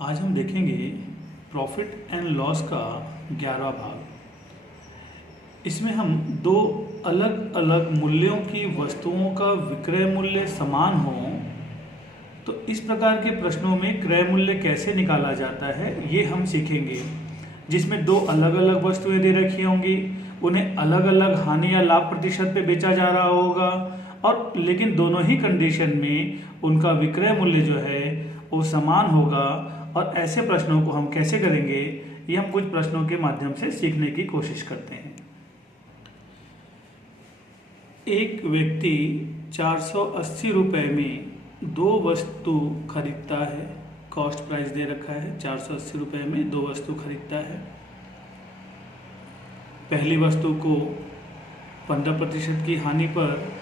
आज हम देखेंगे प्रॉफिट एंड लॉस का 11वां भाग। इसमें हम दो अलग अलग मूल्यों की वस्तुओं का विक्रय मूल्य समान हो तो इस प्रकार के प्रश्नों में क्रय मूल्य कैसे निकाला जाता है ये हम सीखेंगे। जिसमें दो अलग अलग वस्तुएं दे रखी होंगी, उन्हें अलग अलग हानि या लाभ प्रतिशत पे बेचा जा रहा होगा और लेकिन दोनों ही कंडीशन में उनका विक्रय मूल्य जो है वो समान होगा। और ऐसे प्रश्नों को हम कैसे करेंगे ये हम कुछ प्रश्नों के माध्यम से सीखने की कोशिश करते हैं। एक व्यक्ति 480 रुपये में दो वस्तु खरीदता है। कॉस्ट प्राइस दे रखा है, 480 रुपये में दो वस्तु खरीदता है। पहली वस्तु को 15% की हानि पर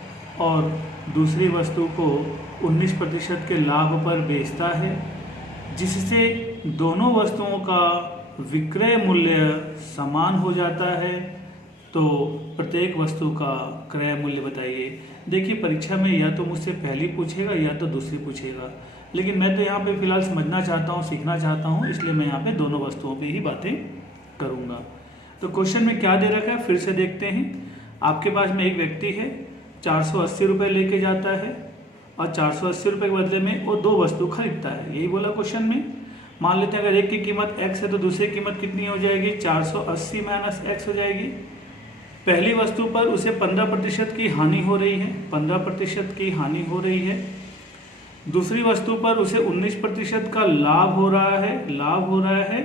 और दूसरी वस्तु को 19% के लाभ पर बेचता है, जिससे दोनों वस्तुओं का विक्रय मूल्य समान हो जाता है। तो प्रत्येक वस्तु का क्रय मूल्य बताइए। देखिए, परीक्षा में या तो मुझसे पहली पूछेगा या तो दूसरी पूछेगा, लेकिन मैं तो यहाँ पे फिलहाल समझना चाहता हूँ, सीखना चाहता हूँ, इसलिए मैं यहाँ पे दोनों वस्तुओं पे ही बातें करूँगा। तो क्वेश्चन में क्या दे रखा है फिर से देखते हैं। आपके पास में एक व्यक्ति है, 480 रुपये लेके जाता है और 480 रुपये के बदले में वो दो वस्तु खरीदता है, यही बोला क्वेश्चन में। मान लेते हैं अगर एक की कीमत x है तो दूसरी कीमत कितनी हो जाएगी, 480 माइनस x हो जाएगी। पहली वस्तु पर उसे 15% की हानि हो रही है, 15% की हानि हो रही है। दूसरी वस्तु पर उसे 19% का लाभ हो रहा है।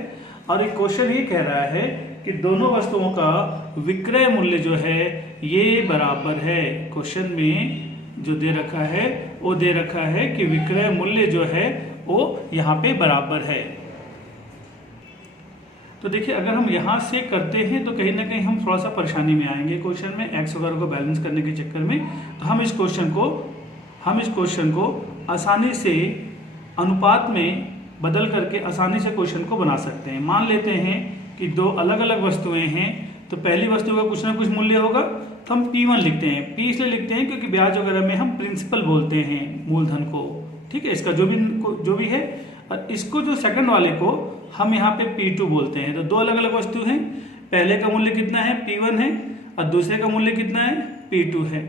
और एक क्वेश्चन ये कह रहा है कि दोनों वस्तुओं का विक्रय मूल्य जो है ये बराबर है। क्वेश्चन में जो दे रखा है वो दे रखा है कि विक्रय मूल्य जो है वो यहाँ पे बराबर है। तो देखिए, अगर हम यहाँ से करते हैं तो कहीं ना कहीं हम थोड़ा सा परेशानी में आएंगे क्वेश्चन में, एक्स वगैरह को बैलेंस करने के चक्कर में। तो हम इस क्वेश्चन को आसानी से अनुपात में बदल करके आसानी से क्वेश्चन को बना सकते हैं। मान लेते हैं कि दो अलग अलग वस्तुएं हैं, तो पहली वस्तु का कुछ ना कुछ मूल्य होगा, तो हम P1 लिखते हैं। P इसलिए लिखते हैं क्योंकि ब्याज वगैरह में हम प्रिंसिपल बोलते हैं मूलधन को, ठीक है, इसका जो भी है। और इसको जो सेकंड वाले को हम यहाँ पे P2 बोलते हैं। तो दो अलग अलग वस्तु हैं, पहले का मूल्य कितना है P1 है और दूसरे का मूल्य कितना है P2 है।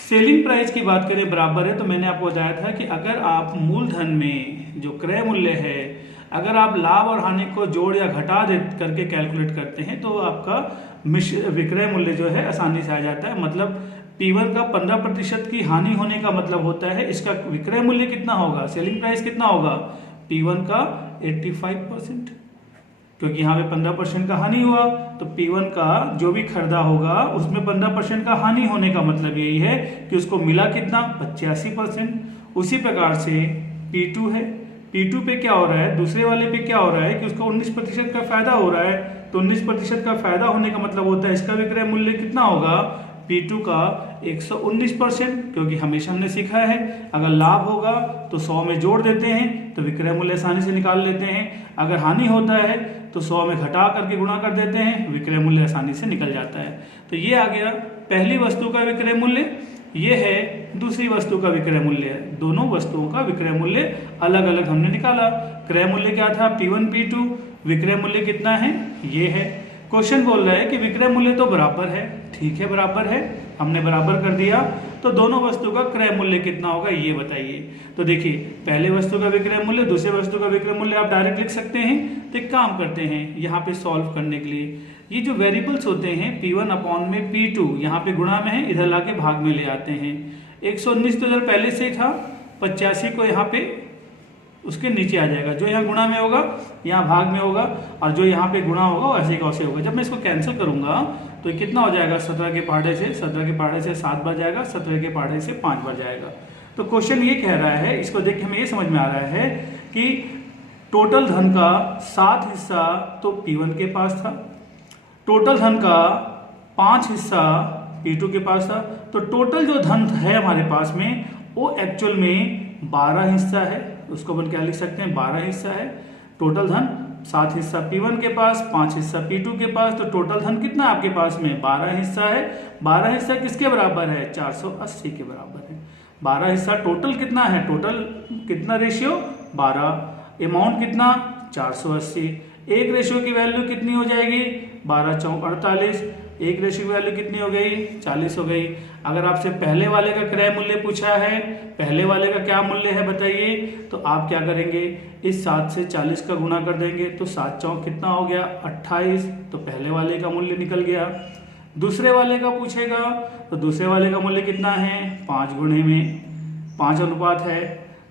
सेलिंग प्राइस की बात करें बराबर है, तो मैंने आपको बताया था कि अगर आप मूलधन में जो क्रय मूल्य है अगर आप लाभ और हानि को जोड़ या घटा दे करके कैलकुलेट करते हैं तो आपका विक्रय मूल्य जो है आसानी से आ जाता है। मतलब P1 का 15% की हानि होने का मतलब होता है इसका विक्रय मूल्य कितना होगा, सेलिंग प्राइस कितना होगा, P1 का 85%। क्योंकि यहाँ पे 15% का हानि हुआ तो P1 का जो भी खरीदा होगा उसमें 15% का हानि होने का मतलब यही है कि उसको मिला कितना, 85%। उसी प्रकार से P2 है, P2 पे क्या हो रहा है, दूसरे वाले पे क्या हो रहा है कि उसको 19% का फायदा हो रहा है। तो 19% का फायदा होने का मतलब होता है इसका विक्रय मूल्य कितना होगा, P2 का 119%। क्योंकि हमेशा हमने सीखा है अगर लाभ होगा तो 100 में जोड़ देते हैं तो विक्रय मूल्य आसानी से निकाल लेते हैं। अगर हानि होता है तो 100 में घटा करके गुणा कर देते हैं, विक्रय मूल्य आसानी से निकल जाता है। तो ये आ गया पहली वस्तु का विक्रय मूल्य, ये है दूसरी वस्तु का विक्रय मूल्य। दोनों वस्तुओं का विक्रय मूल्य अलग अलग हमने निकाला। क्रय मूल्य क्या था P1 P2, विक्रय मूल्य कितना है ये है। क्वेश्चन बोल रहा है कि विक्रय मूल्य तो बराबर है, ठीक है बराबर है, हमने बराबर कर दिया। तो दोनों वस्तु का क्रय मूल्य कितना होगा ये बताइए। तो देखिए, पहले वस्तु का विक्रय मूल्य दूसरे वस्तु का विक्रय मूल्य आप डायरेक्ट लिख सकते हैं। तो एक काम करते हैं यहाँ पे सॉल्व करने के लिए, ये जो वेरिएबल्स होते हैं P1 अपॉन में P2 यहाँ पे गुणा में है, इधर लाके भाग में ले आते हैं। 119 तो इधर पहले से ही था, 85 को यहाँ पे उसके नीचे आ जाएगा। जो यहाँ गुणा में होगा यहाँ भाग में होगा और जो यहाँ पे गुणा होगा वैसे का वैसे होगा। जब मैं इसको कैंसिल करूंगा तो ये कितना हो जाएगा, 17 के पहाड़े से 7 बार जाएगा, 17 के पहाड़े से 5 बार जाएगा। तो क्वेश्चन ये कह रहा है, इसको देख के हमें ये समझ में आ रहा है कि टोटल धन का 7 हिस्सा तो P1 के पास था, टोटल धन का 5 हिस्सा P2 के पास था। तो टोटल जो धन है हमारे पास में वो एक्चुअल में 12 हिस्सा है। उसको अपन क्या लिख सकते हैं, 12 हिस्सा है। टोटल धन 7 हिस्सा P1 के पास, 5 हिस्सा P2 के पास। तो टोटल धन कितना आपके पास में 12 हिस्सा है। 12 हिस्सा किसके बराबर है, 480 के बराबर है। 12 हिस्सा टोटल कितना है, टोटल कितना रेशियो 12। अमाउंट कितना 480। एक रेशियो की वैल्यू कितनी हो जाएगी 12 चौक 48। एक रेशियो की वैल्यू कितनी हो गई 40 हो गई। अगर आपसे पहले वाले का क्रय मूल्य पूछा है, पहले वाले का क्या मूल्य है बताइए, तो आप क्या करेंगे, इस 7 से 40 का गुणा कर देंगे तो 7 चौक कितना हो गया 28, तो पहले वाले का मूल्य निकल गया। दूसरे वाले का पूछेगा तो दूसरे वाले का मूल्य कितना है 5 गुणे में 5 अनुपात है,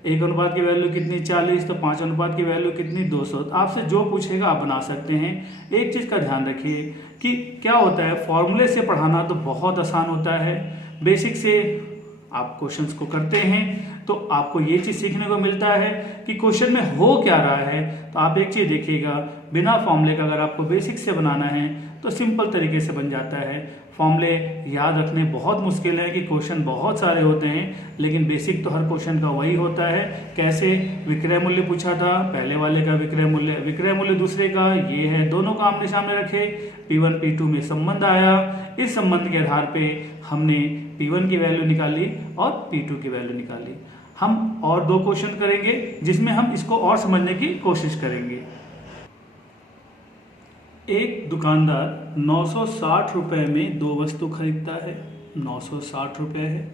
1 अनुपात की वैल्यू कितनी 40, तो 5 अनुपात की वैल्यू कितनी 200। आपसे जो पूछेगा आप बना सकते हैं। एक चीज़ का ध्यान रखिए कि क्या होता है, फॉर्मूले से पढ़ाना तो बहुत आसान होता है, बेसिक से आप क्वेश्चंस को करते हैं तो आपको ये चीज़ सीखने को मिलता है कि क्वेश्चन में हो क्या रहा है। तो आप एक चीज़ देखिएगा, बिना फॉर्मूले का अगर आपको बेसिक से बनाना है तो सिंपल तरीके से बन जाता है। फॉर्मूले याद रखने बहुत मुश्किल है कि क्वेश्चन बहुत सारे होते हैं, लेकिन बेसिक तो हर क्वेश्चन का वही होता है। कैसे, विक्रय मूल्य पूछा था, पहले वाले का विक्रय मूल्य दूसरे का ये है, दोनों को आमने सामने रखे, P1 P2 में संबंध आया, इस संबंध के आधार पे हमने P1 की वैल्यू निकाली और P2 की वैल्यू निकाली। हम और 2 क्वेश्चन करेंगे जिसमें हम इसको और समझने की कोशिश करेंगे। एक दुकानदार 960 रुपये में 2 वस्तु खरीदता है। 960 रुपये है,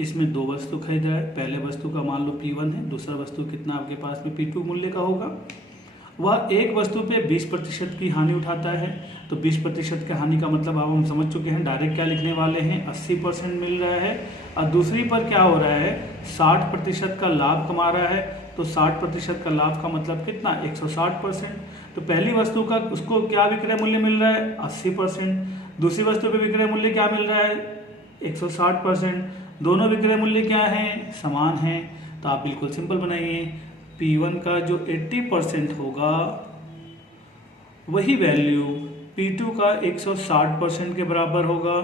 इसमें 2 वस्तु खरीद रहा है। पहले वस्तु का मान लो P1 है, दूसरा वस्तु कितना आपके पास में P2 मूल्य का होगा। वह एक वस्तु पे 20% की हानि उठाता है। तो 20% की हानि का मतलब अब हम समझ चुके हैं, डायरेक्ट क्या लिखने वाले हैं 80% मिल रहा है। और दूसरी पर क्या हो रहा है 60% का लाभ कमा रहा है। तो 60% का लाभ का मतलब कितना 160%। तो पहली वस्तु का उसको क्या विक्रय मूल्य मिल रहा है 80%, दूसरी वस्तु पे विक्रय मूल्य क्या मिल रहा है 160%। दोनों विक्रय मूल्य क्या हैं समान हैं। तो आप बिल्कुल सिंपल बनाइए, P1 का जो 80% होगा वही वैल्यू P2 का 160% के बराबर होगा।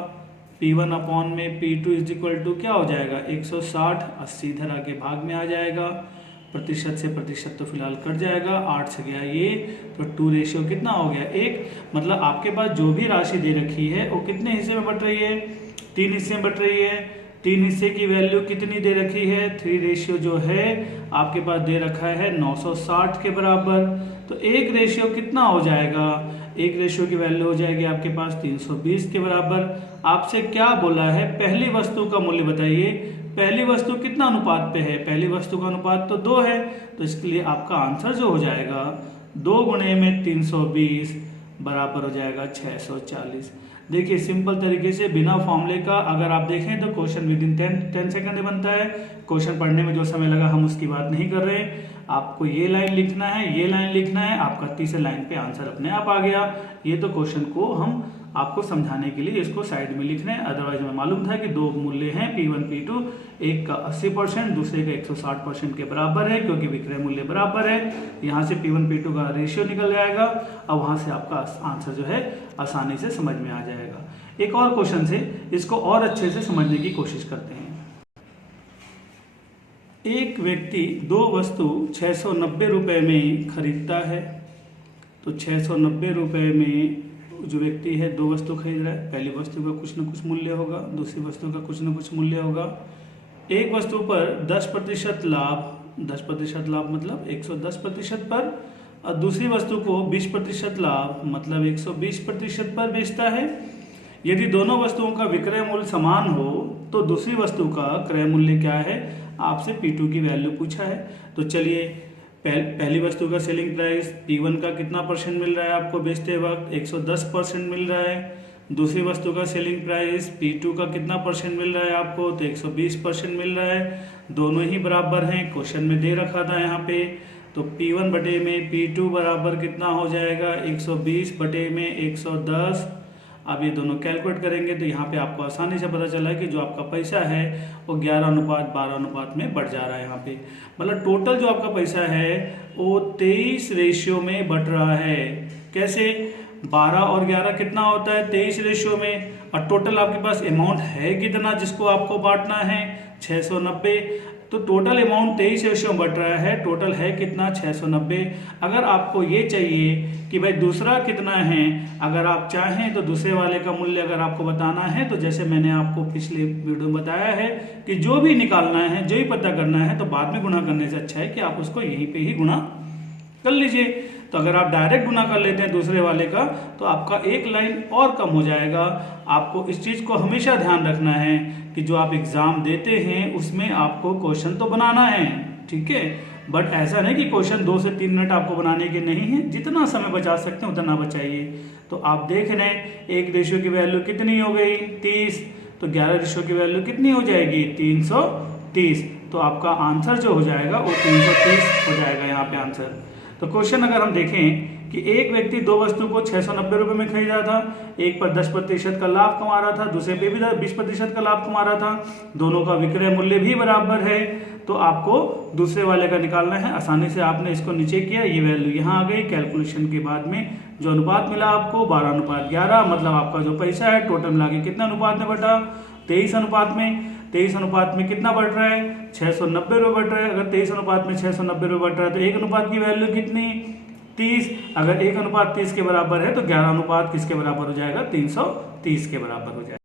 P1 अपॉन में P2 इज इक्वल टू क्या हो जाएगा 160, 80 इधर आके भाग में आ जाएगा, प्रतिशत से प्रतिशत तो फिलहाल कट जाएगा, 8 से गया ये, तो 2 रेशियो कितना हो गया 1। मतलब आपके पास जो भी राशि दे रखी है वो कितने हिस्से में बट रही है 3 हिस्से में बट रही है। 3 हिस्से की वैल्यू कितनी दे रखी है 3 रेशियो जो है आपके पास दे रखा है 960 के बराबर। तो एक रेशियो कितना हो जाएगा, एक रेशियो की वैल्यू हो जाएगी आपके पास 320 के बराबर। आपसे क्या बोला है पहली वस्तु का मूल्य बताइए, पहली वस्तु कितना अनुपात पे है, पहली वस्तु का अनुपात तो 2 है। तो इसके लिए आपका आंसर जो हो जाएगा 2 गुणे में 320 बराबर हो जाएगा 640। देखिए सिंपल तरीके से बिना फॉर्मूले का अगर आप देखें तो क्वेश्चन विद इन 10 सेकंड में बनता है। क्वेश्चन पढ़ने में जो समय लगा हम उसकी बात नहीं कर रहे। आपको ये लाइन लिखना है, ये लाइन लिखना है, आपका तीसरे लाइन पे आंसर अपने आप आ गया। ये तो क्वेश्चन को हम आपको समझाने के लिए इसको साइड में लिख रहे हैं। अदरवाइज हमें मालूम था कि 2 मूल्य हैं P1 P2, एक का 80% दूसरे का 160% के बराबर है, क्योंकि विक्रय मूल्य बराबर है। यहाँ से P1 P2 का रेशियो निकल जाएगा और वहाँ से आपका आंसर जो है आसानी से समझ में आ जाएगा। एक और क्वेश्चन से इसको और अच्छे से समझने की कोशिश करते हैं। एक व्यक्ति 2 वस्तु 690 रुपये में खरीदता है। तो 690 रुपये में जो व्यक्ति है 2 वस्तु खरीद रहा है। पहली वस्तु का कुछ न कुछ मूल्य होगा, दूसरी वस्तु का कुछ न कुछ मूल्य होगा। एक वस्तु पर 10% लाभ, 10% लाभ मतलब 110% पर, और दूसरी वस्तु को 20% लाभ मतलब 120% पर बेचता है। यदि दोनों वस्तुओं का विक्रय मूल्य समान हो तो दूसरी वस्तु का क्रय मूल्य क्या है, आपसे P2 की वैल्यू पूछा है। तो चलिए पहली वस्तु का सेलिंग प्राइस P1 का कितना परसेंट मिल रहा है आपको बेचते वक्त 110% मिल रहा है। दूसरी वस्तु का सेलिंग प्राइस P2 का कितना परसेंट मिल रहा है आपको, तो 120% मिल रहा है। दोनों ही बराबर हैं, क्वेश्चन में दे रखा था यहाँ पे। तो P1 बटे में P2 बराबर कितना हो जाएगा 120 बटे में 110। अब ये दोनों कैलकुलेट करेंगे तो यहाँ पे आपको आसानी से पता चला है कि जो आपका पैसा है वो 11:12 अनुपात में बढ़ जा रहा है। यहाँ पे मतलब टोटल जो आपका पैसा है वो 23 रेशियो में बढ़ रहा है। कैसे, 12 और 11 कितना होता है 23 रेशियो में, और टोटल आपके पास अमाउंट है कितना जिसको आपको बांटना है 690। तो टोटल अमाउंट 23 रेशियो में बढ़ रहा है, टोटल है कितना 690। अगर आपको ये चाहिए कि भाई दूसरा कितना है, अगर आप चाहें तो दूसरे वाले का मूल्य अगर आपको बताना है तो जैसे मैंने आपको पिछले वीडियो में बताया है कि जो भी निकालना है, जो भी पता करना है तो बाद में गुणा करने से अच्छा है कि आप उसको यहीं पे ही गुणा कर लीजिए। तो अगर आप डायरेक्ट गुना कर लेते हैं दूसरे वाले का तो आपका एक लाइन और कम हो जाएगा। आपको इस चीज़ को हमेशा ध्यान रखना है कि जो आप एग्ज़ाम देते हैं उसमें आपको क्वेश्चन तो बनाना है, ठीक है, बट ऐसा नहीं कि क्वेश्चन 2 से 3 मिनट आपको बनाने के नहीं है, जितना समय बचा सकते हैं उतना बचाइए। तो आप देख रहे हैं 1 रेशियो की वैल्यू कितनी हो गई 30, तो 11 रेशियो की वैल्यू कितनी हो जाएगी 330। तो आपका आंसर जो हो जाएगा वो 330 हो जाएगा यहाँ पे आंसर। तो क्वेश्चन अगर हम देखें कि एक व्यक्ति 2 वस्तु को 690 रुपये में खरीदा था, एक पर 10% का लाभ कमा रहा था, दूसरे पे भी 20% का लाभ कमा रहा था, दोनों का विक्रय मूल्य भी बराबर है, तो आपको दूसरे वाले का निकालना है। आसानी से आपने इसको नीचे किया, ये वैल्यू यहाँ आ गई। कैलकुलेशन के बाद में जो अनुपात मिला आपको 12:11, मतलब आपका जो पैसा है टोटल मिला के कितना अनुपात में बढ़ा 23 अनुपात में। 23 अनुपात में कितना बढ़ रहा है 690 रुपये बढ़ रहा है। अगर 23 अनुपात में 690 रुपये बढ़ रहा है तो 1 अनुपात की वैल्यू कितनी 30। अगर 1 अनुपात 30 के बराबर है तो 11 अनुपात किसके बराबर हो जाएगा 330 के बराबर हो जाएगा।